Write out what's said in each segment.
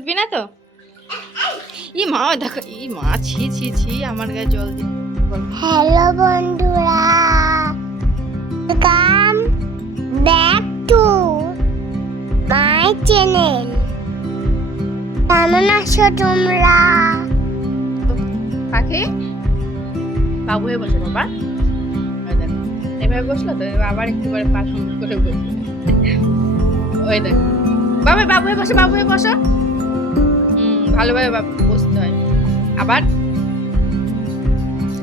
উঠবি না তো? ই মা দেখো, ই মা ছি ছি ছি আমার গায়ে জল দি। হ্যালো বন্ধুরা, welcome back to my channel. কেমন আছো তোমরা? পাখি বাবু হয়ে বসে বাবা, ওই দেখো এভাবে বসলো তো, এবার আবার একটু করে পা সুন্দর করে বসবে। ওই দেখো বাবা, বাবু হয়ে বসো, বাবু হয়ে বসো। ভালোভাবে বসতে হয়। আবার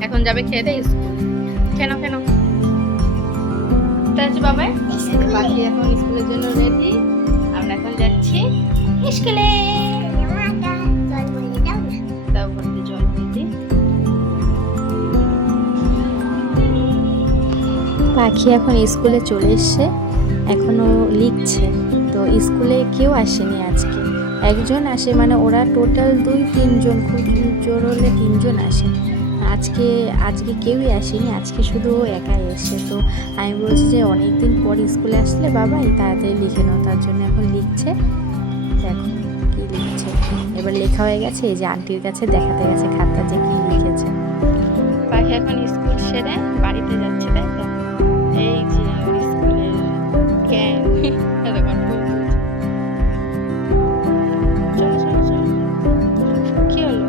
এখন যাবে খেয়ে দেয় স্কুল। কেন কেন যাচ্ছি বাবা? পাখি এখন স্কুলের জন্য রেডি। আমরা এখন যাচ্ছি স্কুলে। দাও বলতে জল দিতে। পাখি এখন স্কুলে চলে এসছে, এখনও লিখছে। তো স্কুলে কেউ আসেনি আজকে, একজন আসে, মানে ওরা টোটাল 2-3 জন, খুব জোর হলে 3 জন আসে। আজকে কেউই আসেনি, আজকে শুধু ও একাই এসছে। তো আমি বলছি যে অনেক দিন পর স্কুলে আসলে বাবাই তাড়াতাড়ি লিখে নাও, তার জন্য এখন লিখছে। দেখো কি লিখছে, এবার লেখা হয়ে গেছে। এই যে আন্টির কাছে দেখাতে গেছে খাতা যে কি লিখেছে। পাখি এখন স্কুল সেরে বাড়িতে যাচ্ছে, তাই তো? এই যে স্কুলের ক্যান এরকম ফুল তুলছে। চলো চলো চলো, কি হলো?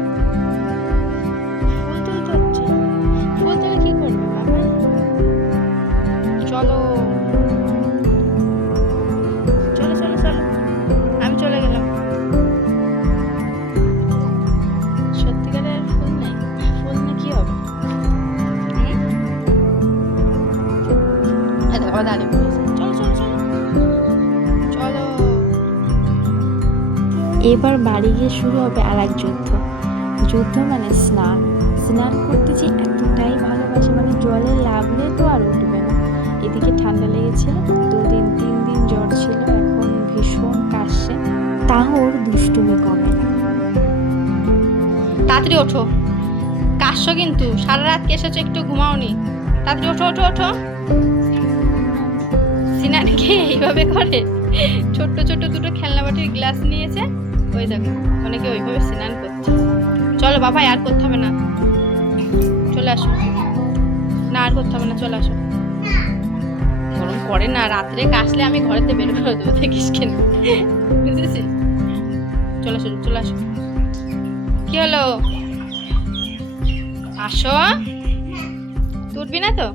ফুল তুলতে হচ্ছে? ফুল তুলে কি করবে বাবা? চলো চলো চলো চলো, আমি চলে গেলাম। সত্যিকারের ফুল নেই, ফুল নিয়ে কি হবে? দাঁড়িয়ে পড়েছে। চলো চলো চলো চলো। এবার বাড়ি গিয়ে শুরু হবে আর এক যুদ্ধ মানে স্নান করতে যে এতটাই ভালোবাসে, মানে জলে নামলে তো আর উঠবে না। এদিকে ঠান্ডা লেগেছে, 2-3 দিন জ্বর ছিল, এখন ভীষণ কাশছে, তাও ওর দুষ্টুমি কমে না। তাড়াতাড়ি ওঠো, কাশছো কিন্তু, সারা রাত কেসেছো, একটু ঘুমাওনি। তাড়াতাড়ি ওঠো ওঠো ওঠো। সিনানকে এইভাবে করে, ছোট্ট ছোট্ট দুটো খেলনা বাটির গ্লাস নিয়েছে। ওই দেখো অনেকে ওইভাবে স্নান করছে। চলো বাবা, আর করতে হবে না, চলে আসো। না আর করতে হবে না, চলে আসো। গরম করে না, রাত্রে কাশলে আমি ঘরেতে বের করে দেবো, দেখিস কেন, বুঝেছিস? চলে আসো চলে আসো। কি হলো? আসো, তুলবি না তো?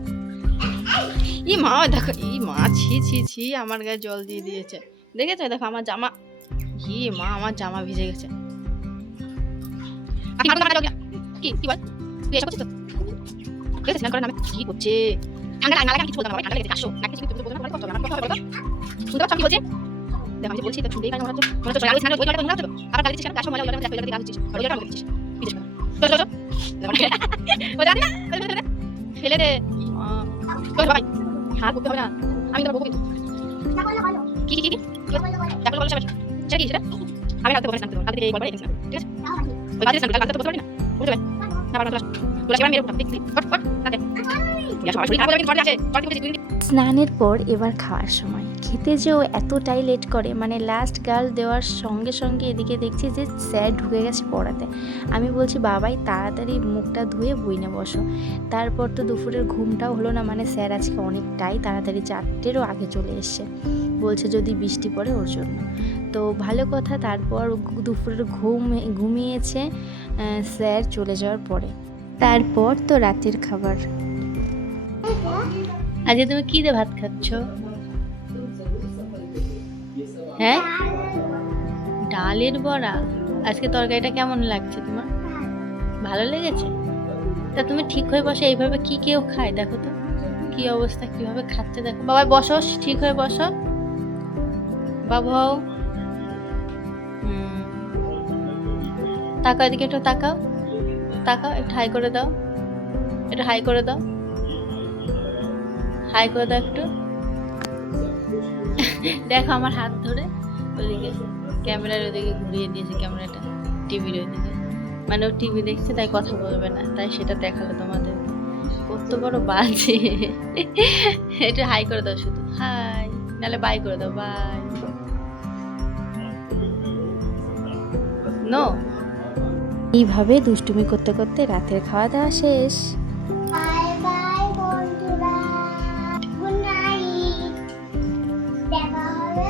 ই মা দেখো, ই মা ছি ছি ছি আমার গায়ে জল দিয়ে দিয়েছে। দেখেছো? দেখো আমার জামা, ই মা আমার জামা ভিজে গেছে। কি কি বল, তুই এসব করছিস তো? দেখেছিস স্নান করার নামে কি করছে? ঠান্ডা লাগে না, কিছু বলতে হবে, ঠান্ডা লেগেছে, আসো নাকি কিছু বলতে না, কষ্ট হবে, আমার কথা হবে, শুনতে পাচ্ছ কি বলছে? দেখো আমি যে বলছি তো শুনতেই পাই না, মনে হচ্ছে সোনালি স্নান ওই জলটা মনে হচ্ছে। আবার গাড়ি দিচ্ছিস কেন? কাশো মজা ওই জলটা দেখো, ওই জলটা গাড়ি দিচ্ছিস, ওই জলটা আমাকে দিচ্ছিস, বিদেশ করে। চলো চলো ও জানি না, ফেলে দে। চল ভাই, হাত করতে হবে না, আমি তোমার বকবো কিন্তু। কি কি কি কি ডাক্তার বলছে সেটা কি? সেটা আমি রাখতে বলছি না, কালকে এই বলবো, ঠিক আছে? ওই বাজে স্নান কালকে তো বলতে পারবি না, বুঝতে পারবি না? পারবা না, তোলা সেবার মেরে উঠা, দেখছি ফট ফট তাতে ইয়া সবাই শরীর খারাপ হয়ে যাবে, ঘরে আছে ঘরে বসে 2 দিন। স্নানের পর এবার খাওয়ার সময় খেতে যেও এতটাই লেট করে, মানে লাস্ট গাল দেওয়ার সঙ্গে সঙ্গে এদিকে দেখছি যে স্যার ঢুকে গেছে পড়াতে। আমি বলছি বাবাই তাড়াতাড়ি মুখটা ধুয়ে বইনে বসো। তারপর তো দুপুরের ঘুমটাও হলো না, মানে স্যার আজকে অনেকটাই তাড়াতাড়ি 4টেরও আগে চলে এসছে, বলছে যদি বৃষ্টি পড়ে ওর জন্য। তো ভালো কথা, তারপর দুপুরের ঘুমিয়েছে স্যার চলে যাওয়ার পরে। তারপর তো রাতের খাবার। আজকে তুমি কি দিয়ে ভাত খাচ্ছ? হ্যাঁ, ডালের বড়া। আজকে তরকারিটা কেমন লাগছে তোমার? ভালো লেগেছে? তা তুমি ঠিক হয়ে বসে, এইভাবে কি কেউ খায়? দেখো তো কি অবস্থা, কিভাবে খাচ্ছে দেখো। বাবা বসো, ঠিক হয়ে বসো বাবু। তাকাও এদিকে, একটু তাকাও তাকাও, একটু হাই করে দাও, একটু হাই করে দাও, হাই করে দাও একটু। দেখো আমার হাত ধরে ওদিকে ক্যামেরার ওদিকে ঘুরিয়ে দিয়েছে, ক্যামেরাটা টিভির ওইদিকে, মানে ও টিভি দেখছে তাই কথা বলবে না, তাই সেটা দেখালো তোমাদের। কত বড় বাজে। একটু হাই করে দাও, শুধু হাই, নাহলে বাই করে দাও, বাই। নো। এইভাবে দুষ্টুমি করতে করতে রাতের খাওয়া দাওয়া শেষ। বাই বাই বন্ধুরা, গুড নাইট, দেখা হবে